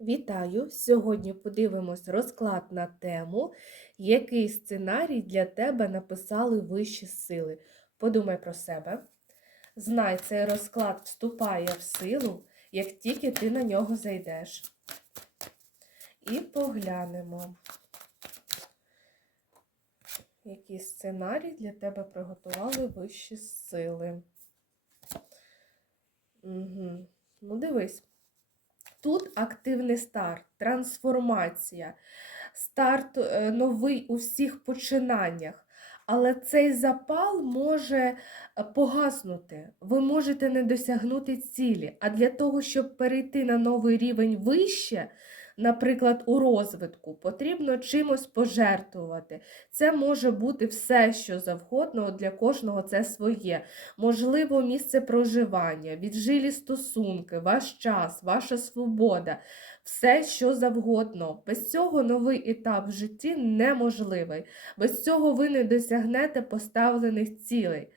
Вітаю! Сьогодні подивимось розклад на тему, який сценарій для тебе написали вищі сили. Подумай про себе. Знай, цей розклад вступає в силу, як тільки ти на нього зайдеш. І поглянемо, який сценарій для тебе приготували вищі сили. Угу. Ну, дивись. Тут активний старт, трансформація, старт е, новий у всіх починаннях. Але цей запал може е, погаснути. Ви можете не досягнути цілі. А для того, щоб перейти на новий рівень вище, наприклад, у розвитку, потрібно чимось пожертвувати. Це може бути все, що завгодно, для кожного це своє. Можливо, місце проживання, віджилі стосунки, ваш час, ваша свобода, все, що завгодно. Без цього новий етап в житті неможливий. Без цього ви не досягнете поставлених цілей.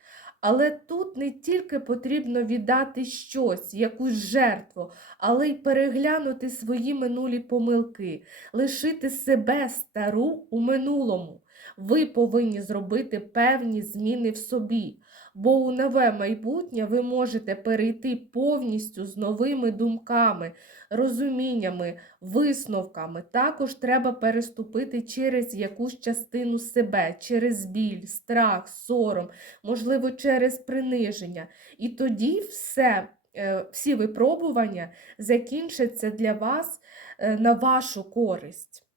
Але тут не тільки потрібно віддати щось, якусь жертву, але й переглянути свої минулі помилки, лишити себе стару у минулому. Ви повинні зробити певні зміни в собі, бо у нове майбутнє ви можете перейти повністю з новими думками, розуміннями, висновками. Також треба переступити через якусь частину себе, через біль, страх, сором, можливо, через приниження. І тоді все. е, Всі випробування закінчаться для вас е, на вашу користь.